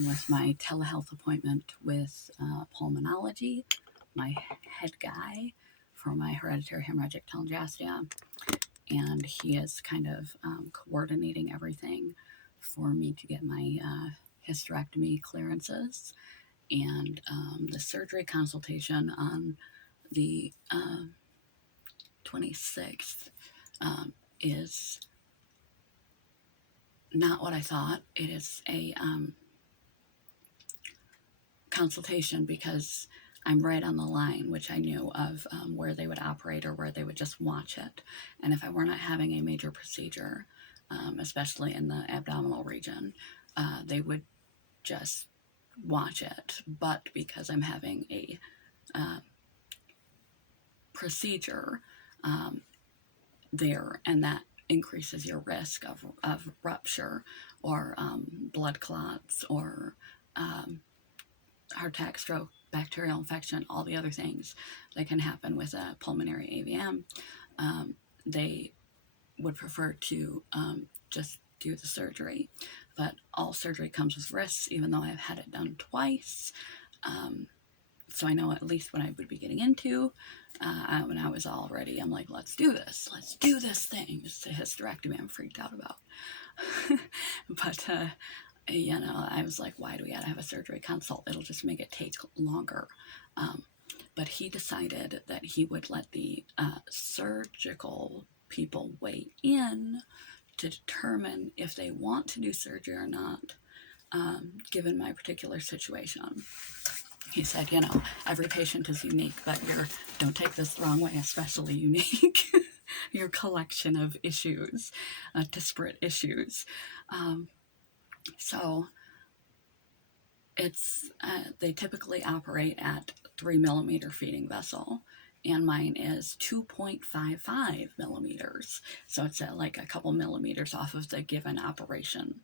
on with my telehealth appointment with pulmonology, my head guy for my hereditary hemorrhagic telangiectasia, and he is kind of coordinating everything for me to get my hysterectomy clearances, and the surgery consultation on the 26th is not what I thought. It is a consultation because I'm right on the line, which I knew of where they would operate or where they would just watch it. And if I were not having a major procedure, especially in the abdominal region, they would just watch it. But because I'm having a procedure there, and that increases your risk of rupture or blood clots or heart attack, stroke, bacterial infection, all the other things that can happen with a pulmonary AVM, they would prefer to just do the surgery. But all surgery comes with risks, even though I've had it done twice. So I know at least what I would be getting into. When I was all ready, I'm like, let's do this thing. It's a hysterectomy I'm freaked out about. But I was like, why do we gotta have a surgery consult? It'll just make it take longer. But he decided that he would let the surgical people weigh in to determine if they want to do surgery or not, given my particular situation. He said, every patient is unique, but don't take this the wrong way, especially unique. Your collection of issues, disparate issues. So it's they typically operate at 3 millimeter feeding vessel, and mine is 2.55 millimeters. So it's like a couple millimeters off of the given operation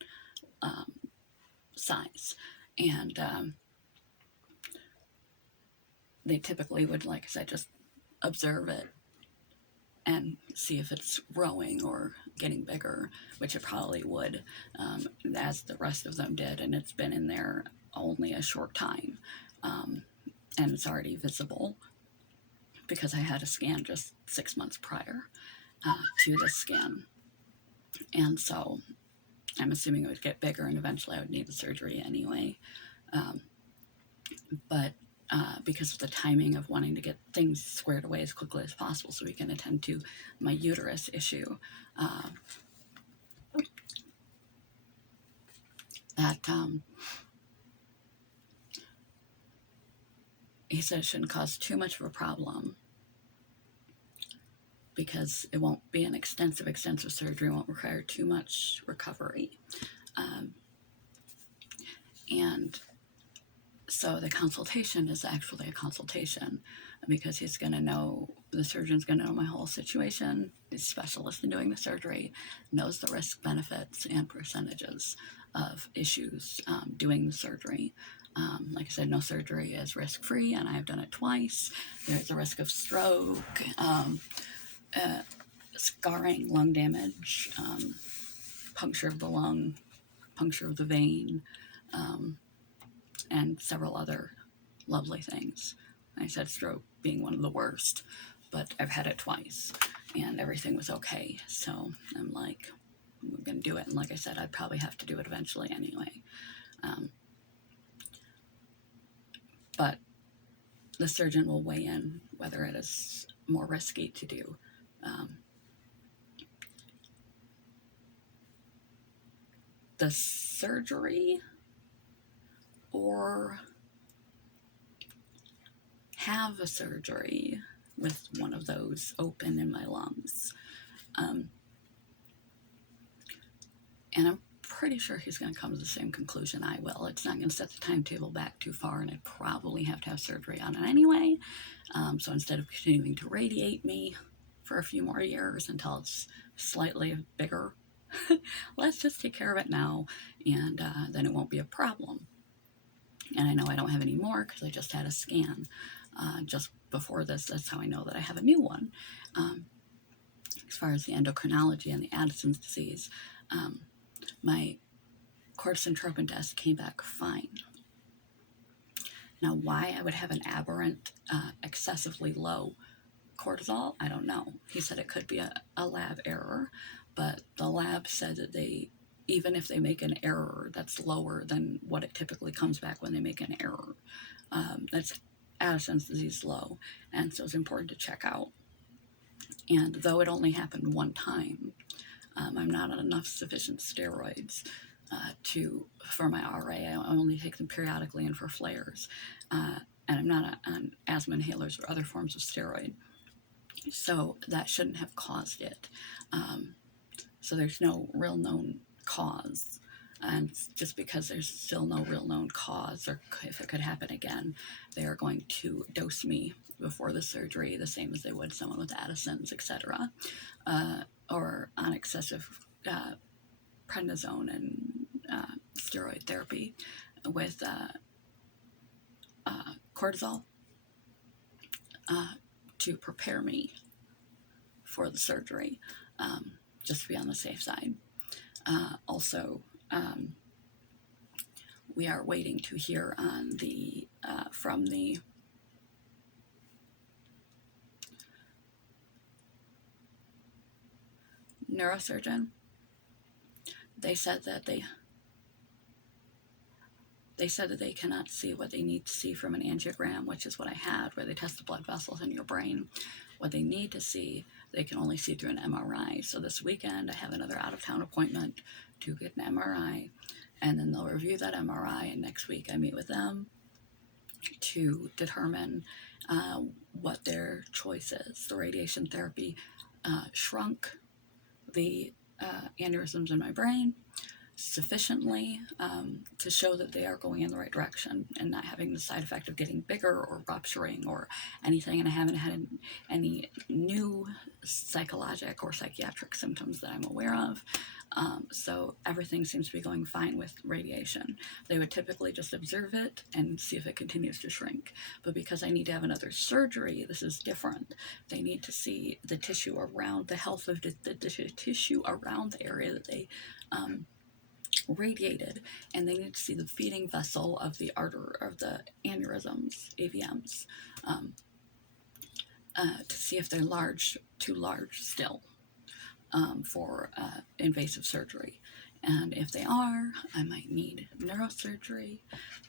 size. And they typically would, like I said, just observe it and see if it's growing or getting bigger, which it probably would, as the rest of them did, and it's been in there only a short time, and it's already visible because I had a scan just 6 months prior to this scan, and so I'm assuming it would get bigger and eventually I would need the surgery anyway, but because of the timing of wanting to get things squared away as quickly as possible so we can attend to my uterus issue, that he said it shouldn't cause too much of a problem because it won't be an extensive surgery, won't require too much recovery. And so the consultation is actually a consultation because the surgeon's going to know my whole situation. The specialist in doing the surgery knows the risk, benefits, and percentages of issues doing the surgery. Like I said, no surgery is risk-free, and I've done it twice. There's a risk of stroke, scarring, lung damage, puncture of the lung, puncture of the vein, and several other lovely things. I said stroke being one of the worst, but I've had it twice, and everything was okay. So I'm like, we're going to do it. And like I said, I'd probably have to do it eventually anyway. But the surgeon will weigh in whether it is more risky to do. The surgery or have a surgery with one of those open in my lungs. And I'm pretty sure he's going to come to the same conclusion I will. It's not going to set the timetable back too far, and I'd probably have to have surgery on it anyway. So instead of continuing to radiate me for a few more years until it's slightly bigger, let's just take care of it now, and then it won't be a problem. And I know I don't have any more because I just had a scan just before this. That's how I know that I have a new one. As far as the endocrinology and the Addison's disease, my cortisone test came back fine. Now, why I would have an aberrant, excessively low cortisol, I don't know. He said it could be a lab error, but the lab said that even if they make an error that's lower than what it typically comes back when they make an error, that's Addison's disease low, and so it's important to check out. And though it only happened one time, I'm not on enough sufficient steroids for my RA. I only take them periodically and for flares, and I'm not on asthma inhalers or other forms of steroid. So that shouldn't have caused it. So there's no real known cause. And just because there's still no real known cause, or if it could happen again, they are going to dose me before the surgery the same as they would someone with Addison's, etc., or on excessive prednisone and steroid therapy with cortisol to prepare me for the surgery, just to be on the safe side. Also, we are waiting to hear on from the neurosurgeon. They said that they cannot see what they need to see from an angiogram, which is what I had, where they test the blood vessels in your brain. What they need to see, they can only see through an MRI. So this weekend, I have another out-of-town appointment to get an MRI, and then they'll review that MRI, and next week I meet with them to determine what their choice is. The radiation therapy shrunk the aneurysms in my brain sufficiently to show that they are going in the right direction and not having the side effect of getting bigger or rupturing or anything. And I haven't had any new psychologic or psychiatric symptoms that I'm aware of. So everything seems to be going fine with radiation. They would typically just observe it and see if it continues to shrink. But because I need to have another surgery, this is different. They need to see the tissue around, the health of the tissue around the area that they radiated, and they need to see the feeding vessel of the aneurysms, AVMs, to see if they're too large still for invasive surgery. And if they are, I might need neurosurgery.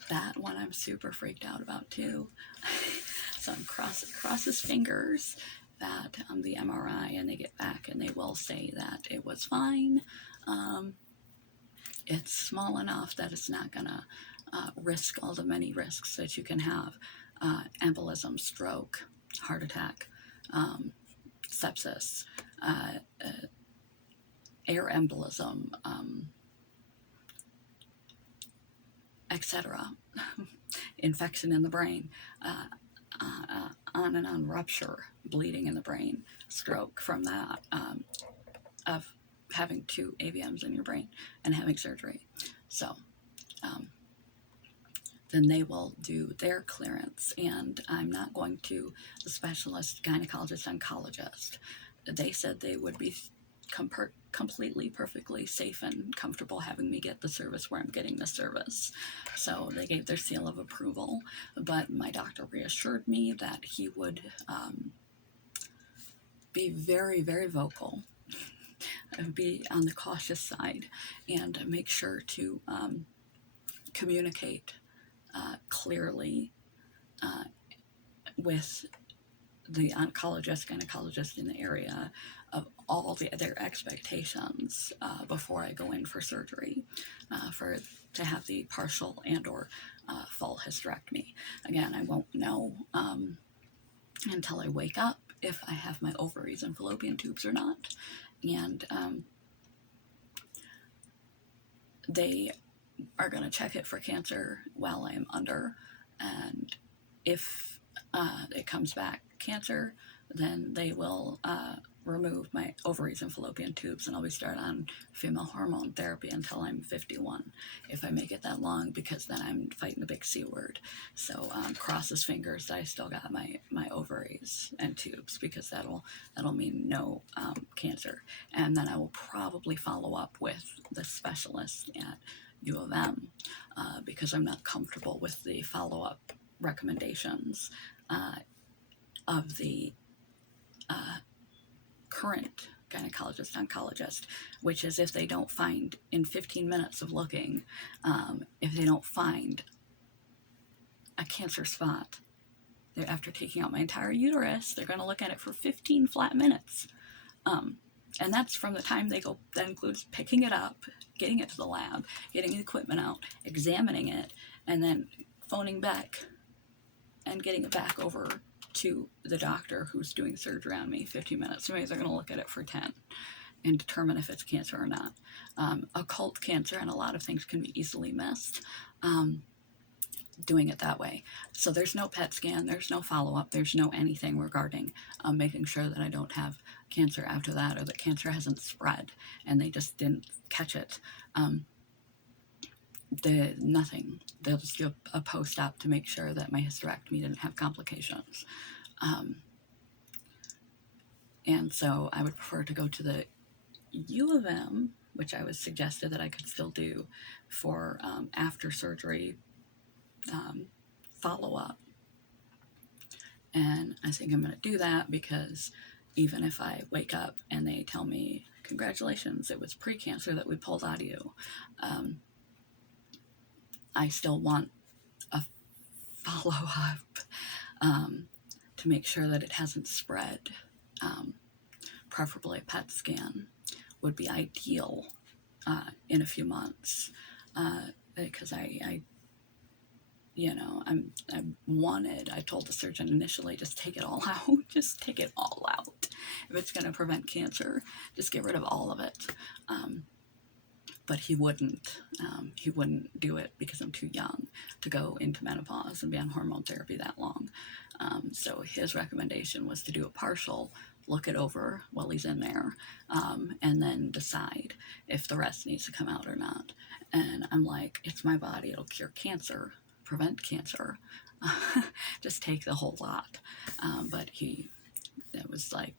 That one I'm super freaked out about too. So I'm cross his fingers that the MRI, and they get back and they will say that it was fine. It's small enough that it's not going to risk all the many risks that you can have: embolism, stroke, heart attack, sepsis, air embolism, etc., infection in the brain, on and on, rupture, bleeding in the brain, stroke from that, of having 2 AVMs in your brain and having surgery. So then they will do their clearance, and I'm not going to the specialist, gynecologist, oncologist. They said they would be completely, perfectly safe and comfortable having me get the service where I'm getting the service. So they gave their seal of approval, but my doctor reassured me that he would be very, very vocal, be on the cautious side, and make sure to communicate clearly with the oncologist, gynecologist in the area of all their expectations before I go in for surgery, to have the partial and or full hysterectomy. Again, I won't know until I wake up if I have my ovaries and fallopian tubes or not. And they are going to check it for cancer while I'm under, and if it comes back cancer, then they will remove my ovaries and fallopian tubes, and I'll be started on female hormone therapy until I'm 51, if I make it that long, because then I'm fighting the big C word. So cross his fingers that I still got my ovaries and tubes, because that'll mean no cancer. And then I will probably follow up with the specialist at U of M because I'm not comfortable with the follow-up recommendations of the current gynecologist oncologist, which is if they don't find in 15 minutes of looking, if they don't find a cancer spot, after taking out my entire uterus, they're going to look at it for 15 flat minutes. And that's from the time they go, that includes picking it up, getting it to the lab, getting the equipment out, examining it, and then phoning back and getting it back over to the doctor who's doing surgery on me. 15 minutes. So maybe they're going to look at it for 10 and determine if it's cancer or not. Occult cancer and a lot of things can be easily missed. Doing it that way. So there's no PET scan, there's no follow-up, there's no anything regarding making sure that I don't have cancer after that, or that cancer hasn't spread and they just didn't catch it. Nothing. They'll just do a post-op to make sure that my hysterectomy didn't have complications. And so I would prefer to go to the U of M, which I was suggested that I could still do for after surgery follow-up. And I think I'm going to do that because even if I wake up and they tell me, congratulations, it was precancer that we pulled out of you, I still want a follow-up to make sure that it hasn't spread. Preferably a PET scan would be ideal in a few months because I told the surgeon initially, just take it all out. Just take it all out. If it's going to prevent cancer, just get rid of all of it. But he wouldn't. He wouldn't do it because I'm too young to go into menopause and be on hormone therapy that long. So his recommendation was to do a partial, look it over while he's in there, and then decide if the rest needs to come out or not. And I'm like, it's my body. It'll cure cancer. Prevent cancer. Just take the whole lot. But it was like,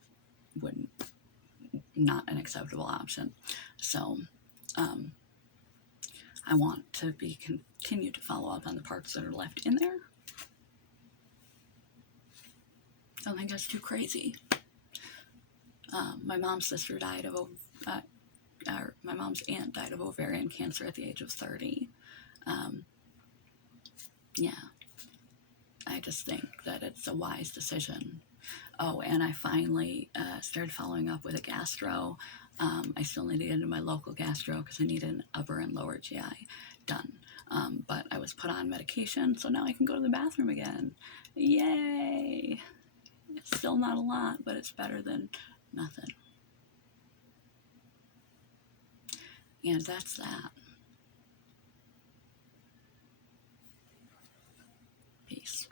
not an acceptable option. So I want to continue to follow up on the parts that are left in there. I don't think that's too crazy. My mom's sister died of my mom's aunt died of ovarian cancer at the age of 30. Yeah, I just think that it's a wise decision. Oh, and I finally started following up with a gastro. I still need to get into my local gastro because I need an upper and lower GI done. But I was put on medication, so now I can go to the bathroom again. Yay! It's still not a lot, but it's better than nothing. And that's that. Peace.